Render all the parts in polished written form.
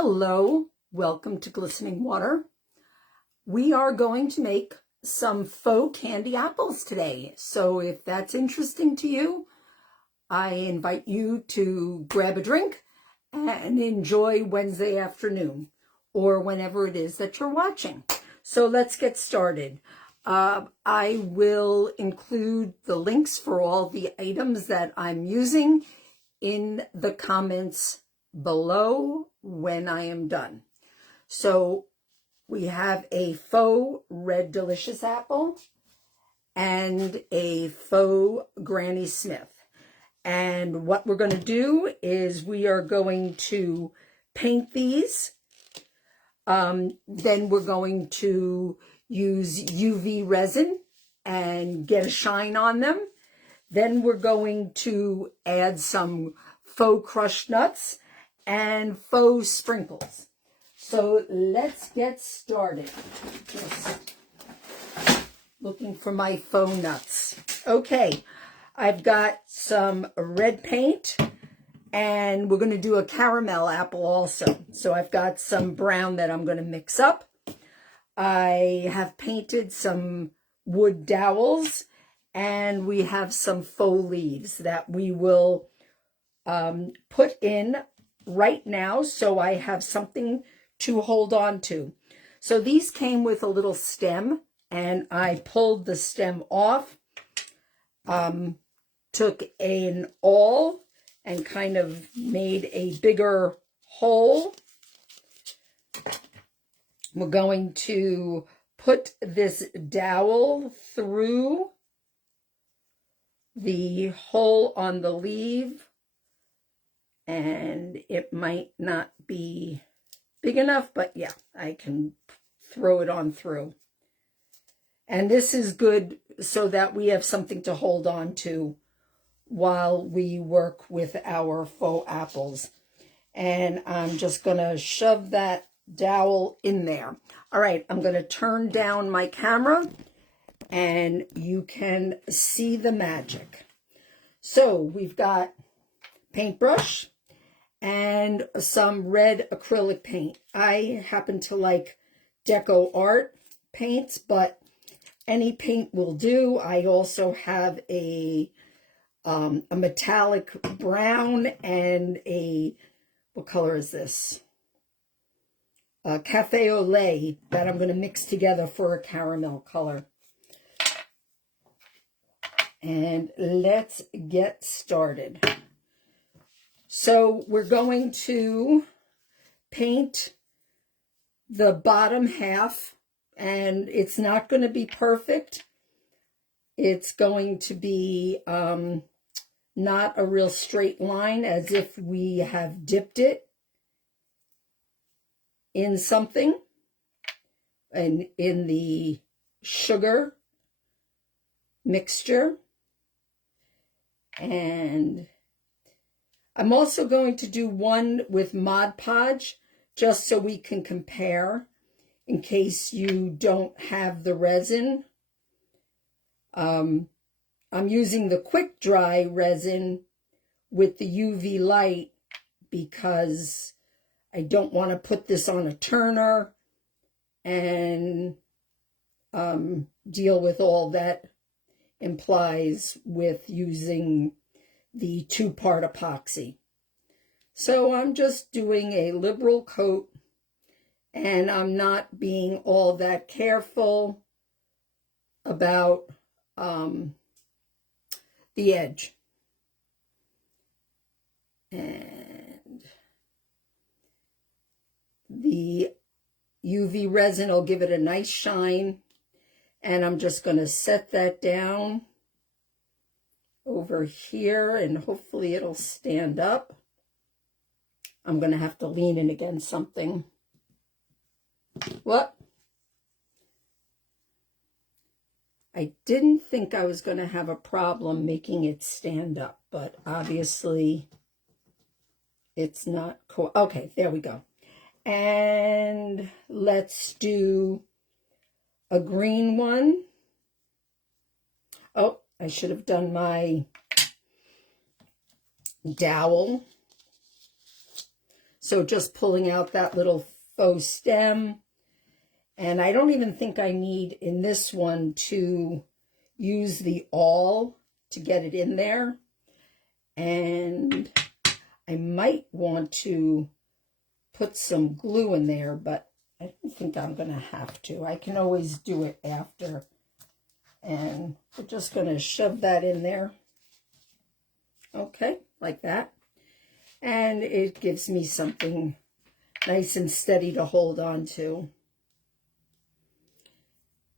Hello, welcome to Glistening Water. We are going to make some faux candy apples today. So if that's interesting to you, I invite you to grab a drink and enjoy Wednesday afternoon or whenever it is that you're watching. So let's get started. I will include the links for all the items that I'm using in the comments below when I am done. So we have a faux red delicious apple and a faux Granny Smith. And what we're going to do is we are going to paint these. Then we're going to use UV resin and get a shine on them. Then we're going to add some faux crushed nuts and faux sprinkles. So let's get started. Just looking for my faux nuts. Okay, I've got some red paint and we're going to do a caramel apple also. So I've got some brown that I'm going to mix up. I have painted some wood dowels and we have some faux leaves that we will put in right now, so I have something to hold on to. So these came with a little stem, and I pulled the stem off, took an awl and kind of made a bigger hole. We're going to put this dowel through the hole on the leaf, and it might not be big enough, but yeah, I can throw it on through. And this is good so that we have something to hold on to while we work with our faux apples. And I'm just going to shove that dowel in there. All right, I'm going to turn down my camera and you can see the magic. So we've got paintbrush and some red acrylic paint. I happen to like Deco Art paints, but any paint will do. I also have a metallic brown and a, what color is this? A cafe au lait that I'm going to mix together for a caramel color. And let's get started. So we're going to paint the bottom half, and it's not going to be perfect. It's going to be not a real straight line, as if we have dipped it in something, and in the sugar mixture. And I'm also going to do one with Mod Podge, just so we can compare in case you don't have the resin. I'm using the quick dry resin with the UV light because I don't want to put this on a turner and deal with all that implies with using the 2-part epoxy. So I'm just doing a liberal coat, and I'm not being all that careful about the edge. And the UV resin will give it a nice shine. And I'm just going to set that down over here, and hopefully it'll stand up. I'm going to have to lean it against something. What? I didn't think I was going to have a problem making it stand up, but obviously it's not cool. Okay, there we go. And let's do a green one. Oh, I should have done my dowel. So just pulling out that little faux stem. And I don't even think I need in this one to use the awl to get it in there. And I might want to put some glue in there, but I don't think I'm going to have to. I can always do it after. And we're just going to shove that in there. Okay, like that. And it gives me something nice and steady to hold on to.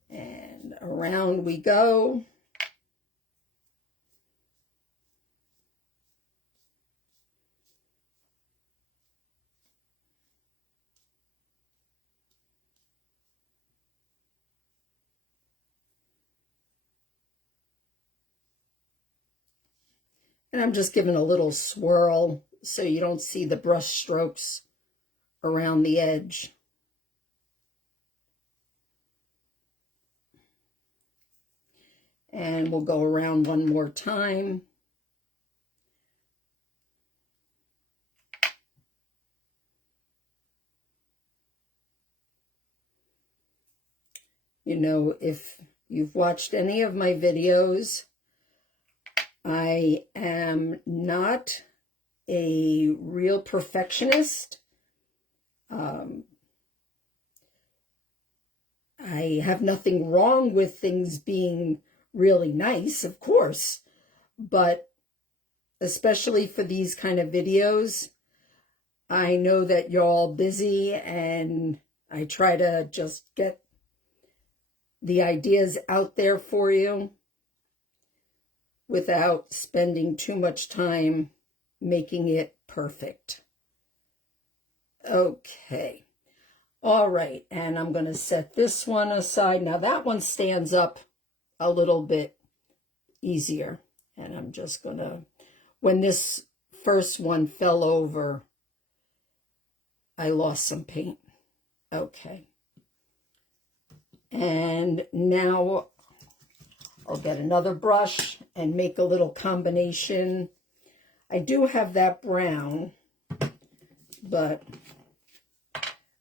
And around we go. And I'm just giving a little swirl so you don't see the brush strokes around the edge. And we'll go around one more time. You know, if you've watched any of my videos, I am not a real perfectionist. I have nothing wrong with things being really nice, of course, but especially for these kind of videos, I know that you're all busy and I try to just get the ideas out there for you without spending too much time making it perfect. Okay. All right. And I'm going to set this one aside. Now that one stands up a little bit easier. And I'm just going to, when this first one fell over, I lost some paint. Okay. And now I'll get another brush and make a little combination. I do have that brown, but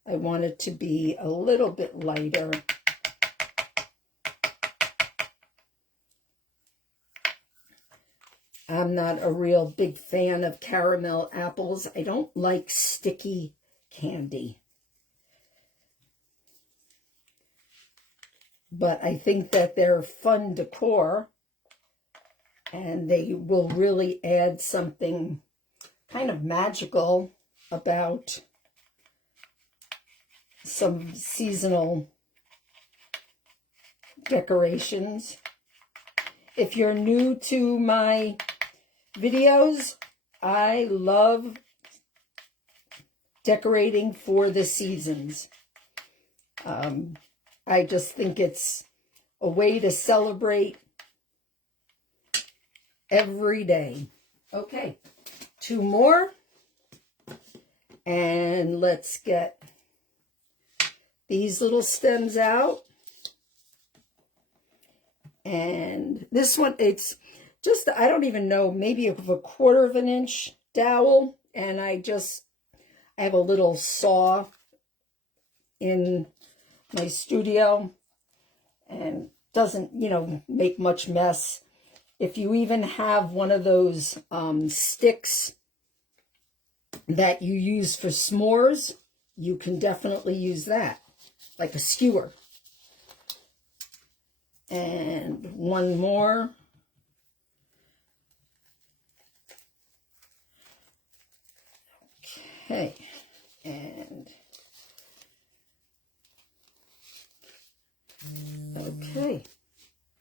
I want it to be a little bit lighter. I'm not a real big fan of caramel apples. I don't like sticky candy. But I think that they're fun decor, and they will really add something kind of magical about some seasonal decorations. If you're new to my videos, I love decorating for the seasons. I just think it's a way to celebrate every day. Okay, 2 more. And let's get these little stems out. And this one, it's just, I don't even know, maybe a 1/4 of an inch dowel. And I have a little saw in my studio and doesn't, make much mess. If you even have one of those sticks that you use for s'mores, you can definitely use that, like a skewer. And one more. Okay, and okay.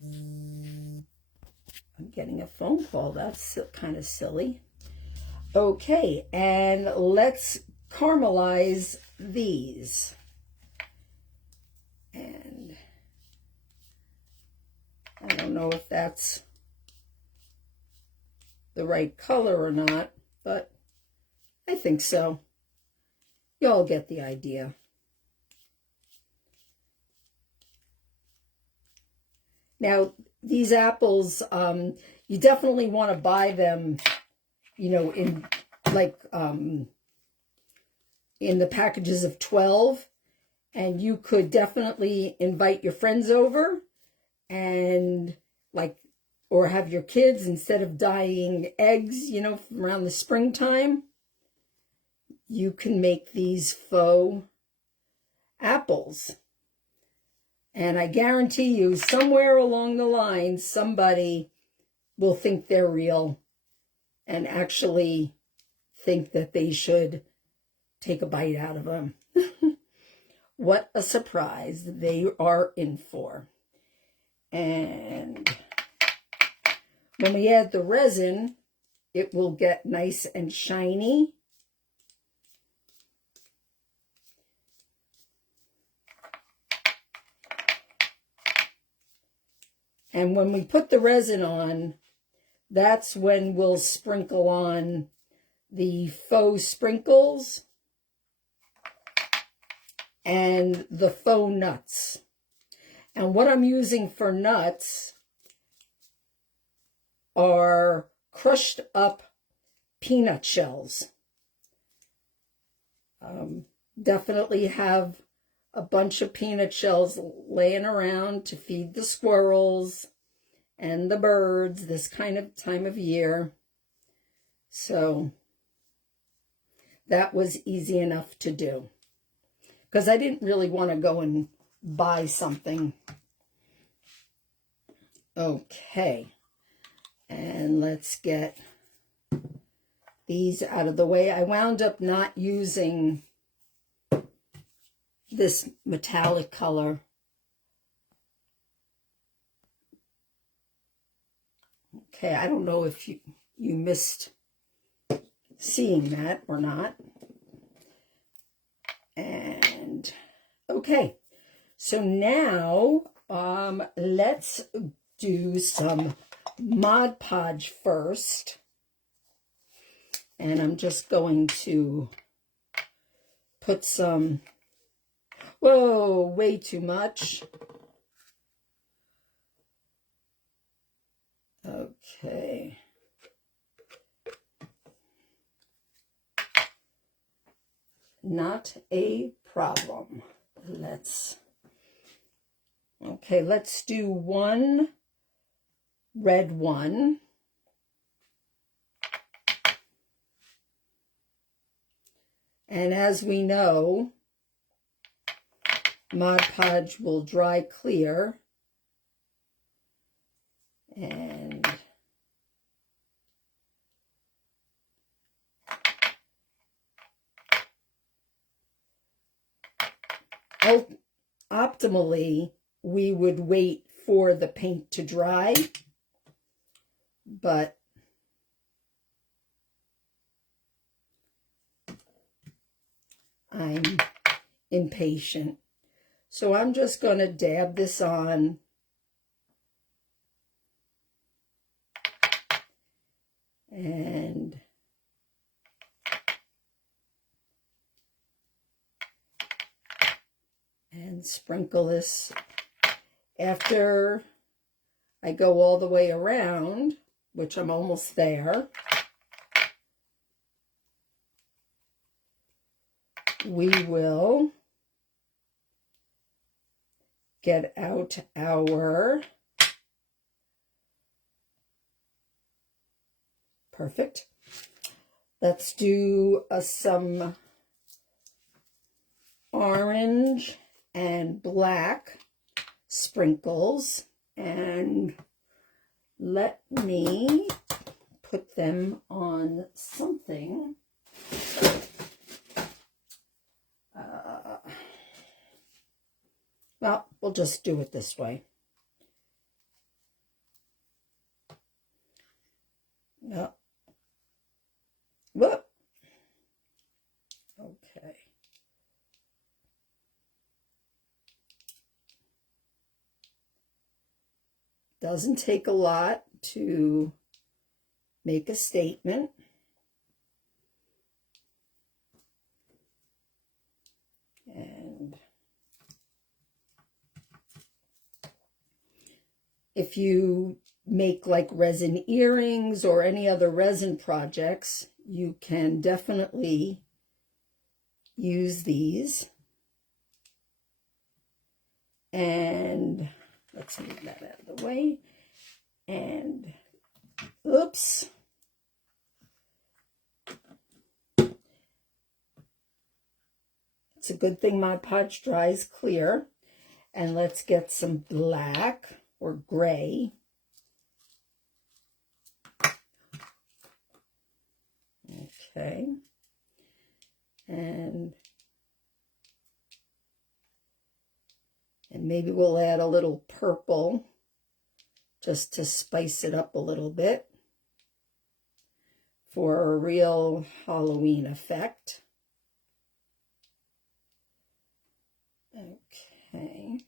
I'm getting a phone call. That's kind of silly. Okay, and let's caramelize these. And I don't know if that's the right color or not, but I think so. Y'all get the idea. Now, these apples, you definitely want to buy them, in like in the packages of 12, and you could definitely invite your friends over and or have your kids, instead of dyeing eggs, you know, around the springtime, you can make these faux apples. And I guarantee you, somewhere along the line, somebody will think they're real and actually think that they should take a bite out of them. What a surprise they are in for. And when we add the resin, it will get nice and shiny. And when we put the resin on, that's when we'll sprinkle on the faux sprinkles and the faux nuts. And what I'm using for nuts are crushed up peanut shells. Definitely have a bunch of peanut shells laying around to feed the squirrels and the birds this kind of time of year. So that was easy enough to do, because I didn't really want to go and buy something. Okay, and let's get these out of the way. I wound up not using this metallic color. Okay, I don't know if you missed seeing that or not. And okay, so now let's do some Mod Podge first. And I'm just going to put some, whoa, way too much. Okay. Not a problem. Let's do one red one. And as we know, Mod Podge will dry clear. And optimally, we would wait for the paint to dry, but I'm impatient. So I'm just going to dab this on. And sprinkle this. After I go all the way around, which I'm almost there, we will get out our, perfect. Let's do some orange and black sprinkles, and let me put them on something. Well, we'll just do it this way. No. Whoop. Okay. Doesn't take a lot to make a statement. And if you make like resin earrings or any other resin projects, you can definitely use these. And let's move that out of the way. And oops. It's a good thing my podge dries clear. And let's get some black or gray. Okay. And maybe we'll add a little purple just to spice it up a little bit for a real Halloween effect. Okay.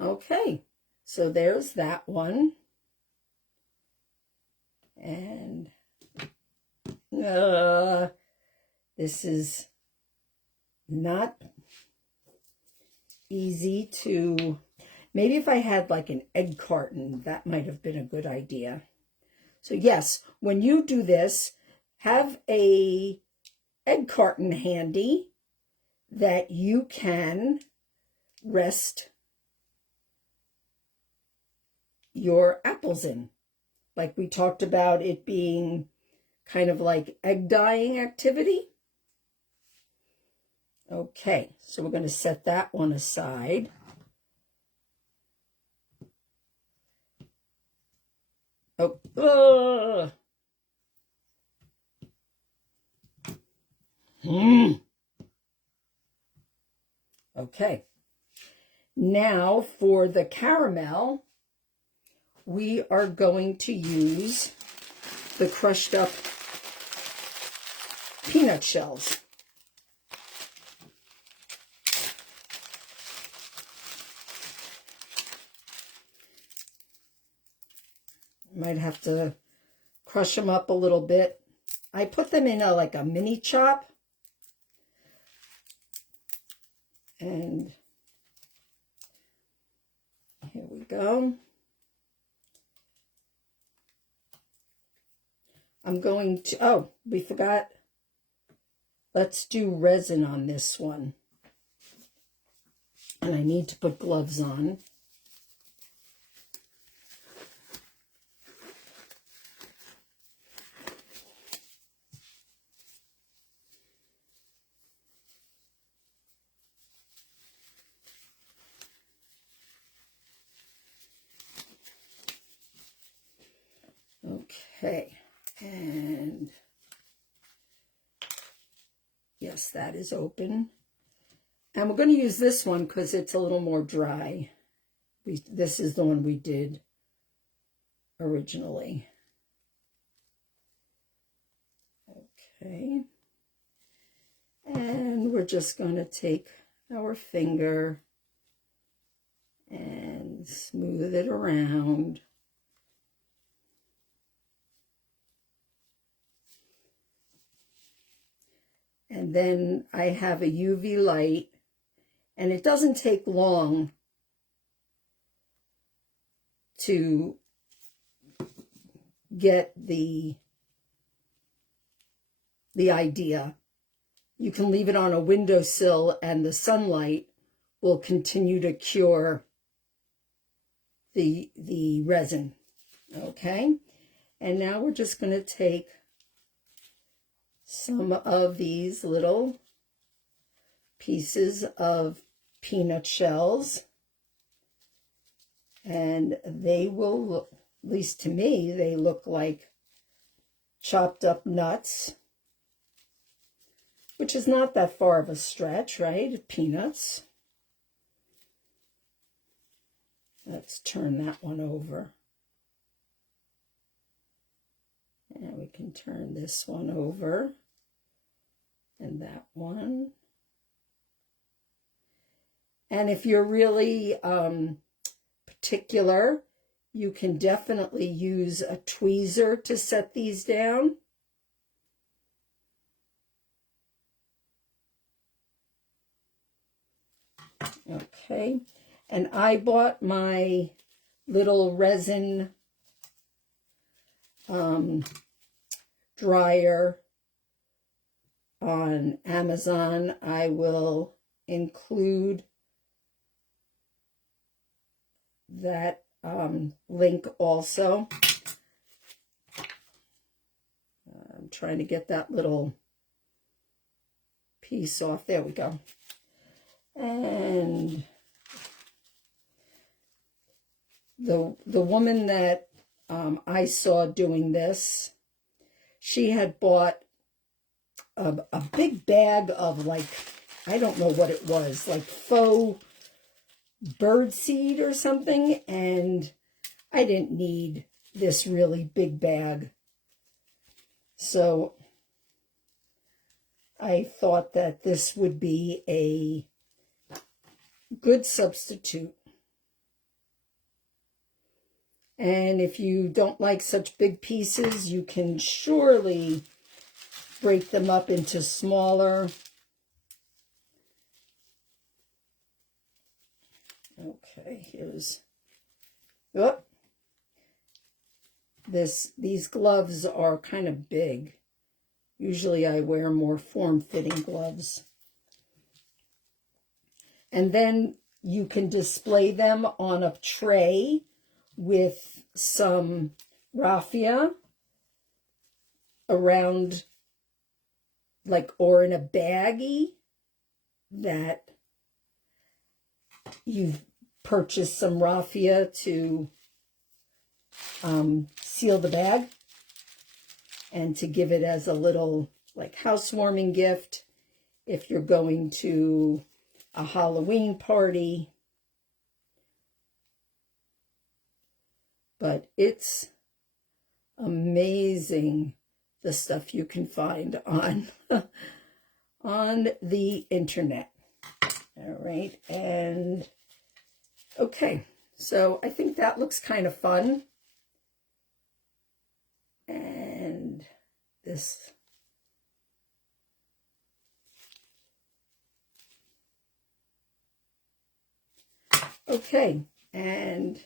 Okay, so there's that one. And this is not easy to, maybe if I had like an egg carton, that might have been a good idea. So yes, when you do this, have a egg carton handy that you can rest your apples in. Like we talked about it being kind of like egg dyeing activity. Okay, so we're going to set that one aside. Oh, Okay, now for the caramel, we are going to use the crushed up peanut shells. Might have to crush them up a little bit. I put them in like a mini chop. And here we go. I'm going to, oh, we forgot. Let's do resin on this one. And I need to put gloves on. Okay, and yes, that is open. And we're going to use this one because it's a little more dry. This is the one we did originally. Okay, and we're just going to take our finger and smooth it around. And then I have a UV light, and it doesn't take long to get the idea. You can leave it on a windowsill and the sunlight will continue to cure the resin. Okay, and now we're just going to take some of these little pieces of peanut shells, and they will look, at least to me, they look like chopped up nuts, which is not that far of a stretch, right? Peanuts. Let's turn that one over. And we can turn this one over, and that one. And if you're really particular, you can definitely use a tweezer to set these down. Okay, and I bought my little resin dryer on Amazon. I will include that link also. I'm trying to get that little piece off. There we go. And the woman that I saw doing this, she had bought a big bag of, like, I don't know what it was, like faux bird seed or something, and I didn't need this really big bag. So I thought that this would be a good substitute. And if you don't like such big pieces, you can surely break them up into smaller. Okay, here's, oh, these gloves are kind of big. Usually I wear more form-fitting gloves. And then you can display them on a tray with some raffia around, like, or in a baggie that you've purchased some raffia to seal the bag, and to give it as a little, like, housewarming gift if you're going to a Halloween party. But it's amazing the stuff you can find on on the internet. All right, and okay, so I think that looks kind of fun. And this, okay, and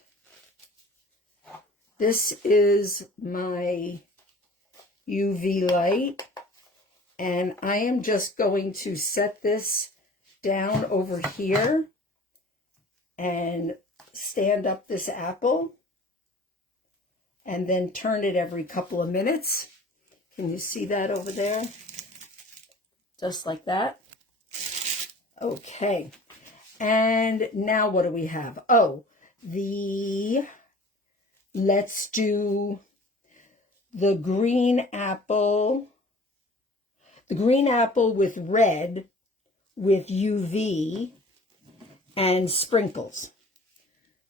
this is my UV light, and I am just going to set this down over here and stand up this apple and then turn it every couple of minutes. Can you see that over there? Just like that. Okay. And now what do we have? Oh, let's do the green apple. The green apple with red, with UV and sprinkles.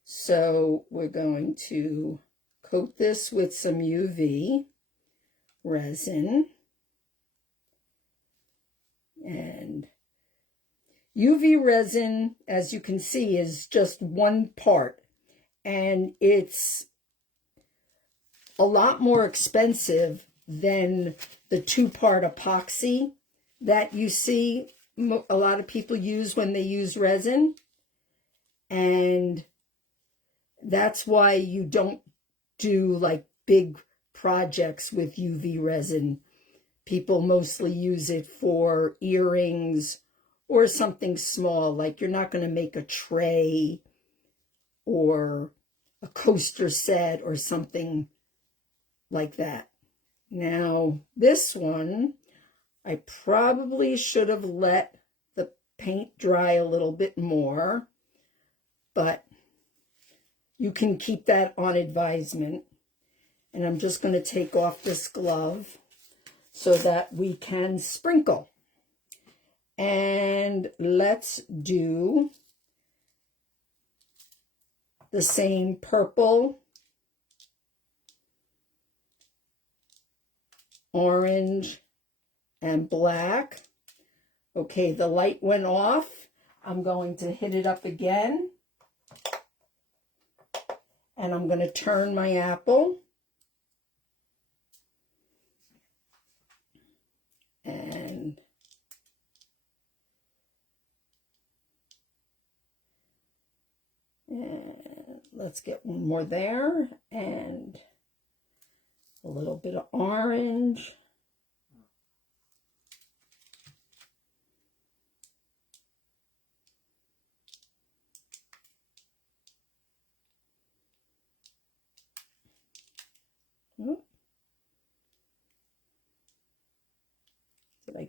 So we're going to coat this with some UV resin. And UV resin, as you can see, is just one part. And it's a lot more expensive than the two-part epoxy that you see a lot of people use when they use resin. And that's why you don't do, like, big projects with UV resin. People mostly use it for earrings or something small, like you're not going to make a tray or a coaster set or something like that. Now, this one, I probably should have let the paint dry a little bit more, but you can keep that on advisement. And I'm just going to take off this glove so that we can sprinkle. And let's do the same purple, orange, and black. Okay, the light went off. I'm going to hit it up again. And I'm going to turn my apple. And let's get one more there. And a little bit of orange.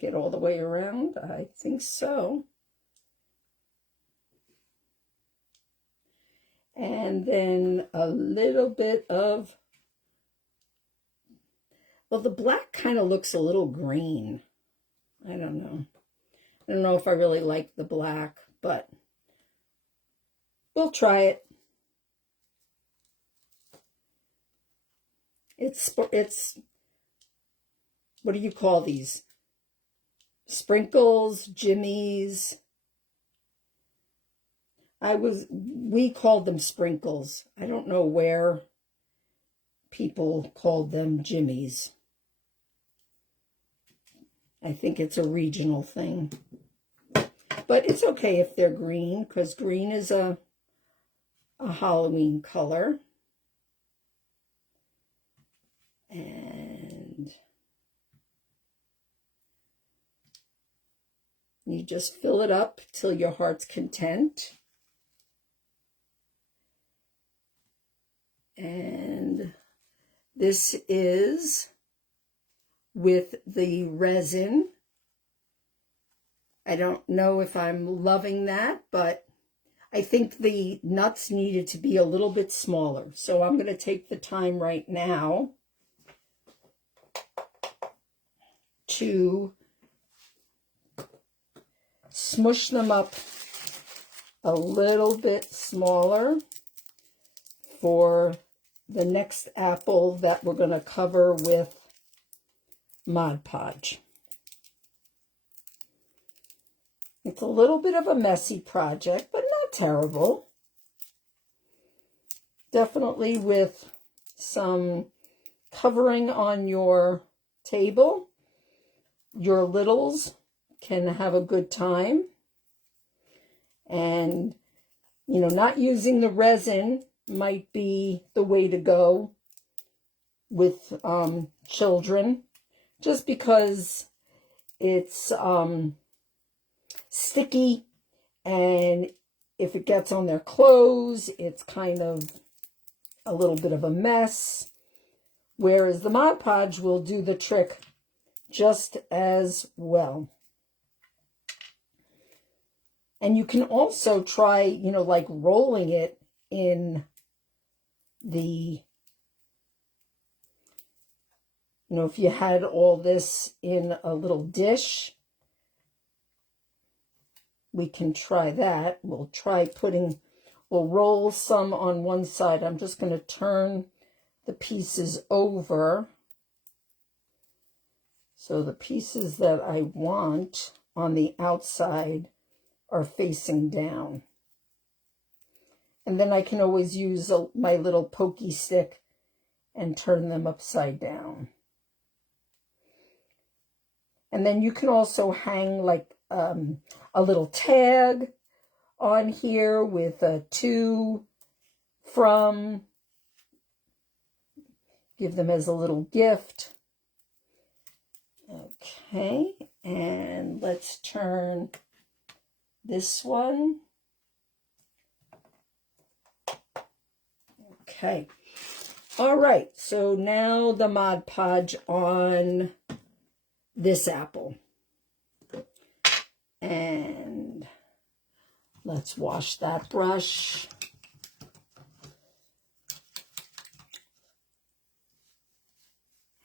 get all the way around? I think so. And then a little bit of, well, the black kind of looks a little green. I don't know. I don't know if I really like the black, but we'll try it. It's what do you call these? Sprinkles, jimmies. We called them sprinkles. I don't know where people called them jimmies. I think it's a regional thing. But it's okay if they're green, because green is a Halloween color. And you just fill it up till your heart's content. And this is with the resin. I don't know if I'm loving that, but I think the nuts needed to be a little bit smaller. So I'm going to take the time right now to smush them up a little bit smaller for the next apple that we're going to cover with Mod Podge. It's a little bit of a messy project, but not terrible. Definitely with some covering on your table, your littles can have a good time. And, you know, not using the resin might be the way to go with children, just because it's sticky, and if it gets on their clothes, it's kind of a little bit of a mess, whereas the Mod Podge will do the trick just as well. And you can also try, you know, like rolling it in the, you know, if you had all this in a little dish, we can try that. We'll roll some on one side. I'm just going to turn the pieces over so the pieces that I want on the outside are facing down. And then I can always use my little pokey stick and turn them upside down. And then you can also hang like a little tag on here with a to, from, give them as a little gift. Okay, and let's turn this one. Okay, all right, so now the Mod Podge on this apple. And let's wash that brush.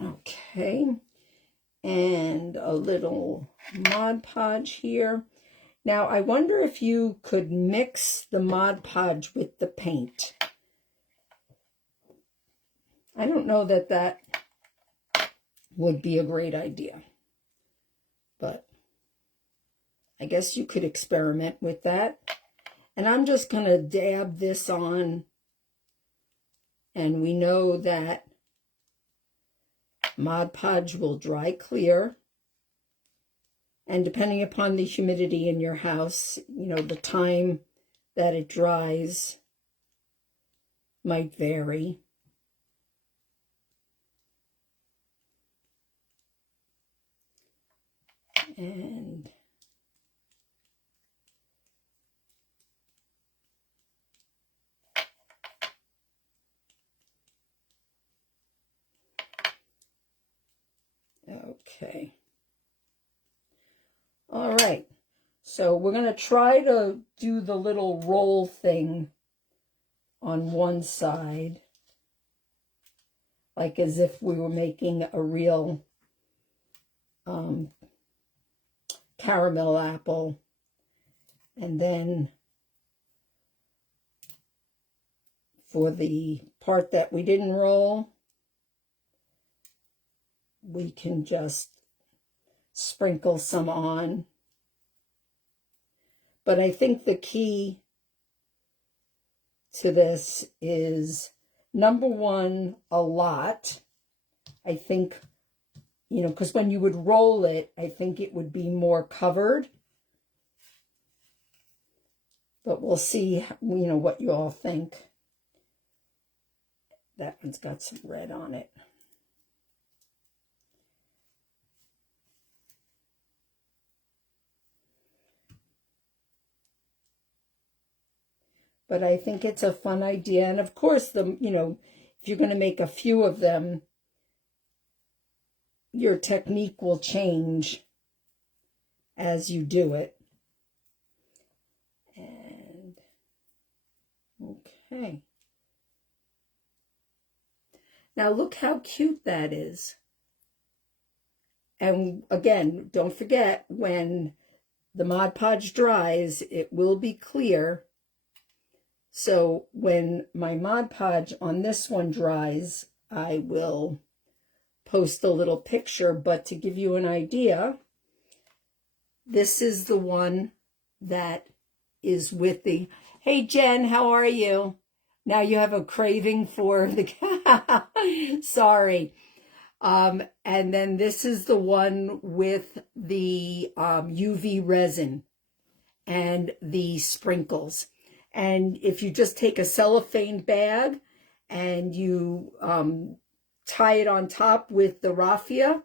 Okay, and a little Mod Podge here. Now, I wonder if you could mix the Mod Podge with the paint. I don't know that that would be a great idea, but I guess you could experiment with that. And I'm just going to dab this on, and we know that Mod Podge will dry clear. And depending upon the humidity in your house, you know, the time that it dries might vary. And okay. So we're going to try to do the little roll thing on one side, like as if we were making a real caramel apple. And then for the part that we didn't roll, we can just sprinkle some on. But I think the key to this is, number one, a lot. I think, you know, because when you would roll it, I think it would be more covered. But we'll see, you know, what you all think. That one's got some red on it. But I think it's a fun idea. And of course, you know, if you're going to make a few of them, your technique will change as you do it. And okay. Now look how cute that is. And again, don't forget, when the Mod Podge dries, it will be clear. So when my Mod Podge on this one dries, I will post a little picture. But to give you an idea, this is the one that is with the, hey Jen, how are you? Now you have a craving for the, sorry. And then this is the one with the UV resin and the sprinkles. And if you just take a cellophane bag and you tie it on top with the raffia,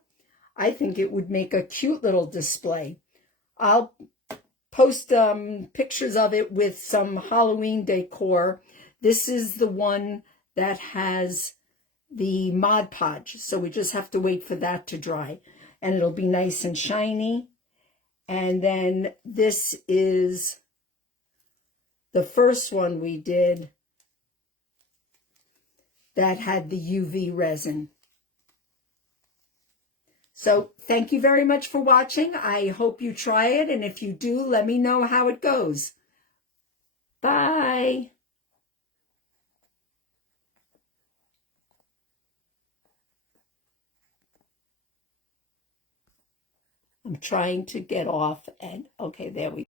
I think it would make a cute little display. I'll post pictures of it with some Halloween decor. This is the one that has the Mod Podge, so we just have to wait for that to dry. And it'll be nice and shiny. And then this is the first one we did that had the UV resin. So thank you very much for watching. I hope you try it, and if you do, let me know how it goes. Bye. I'm trying to get off, and okay, there we go.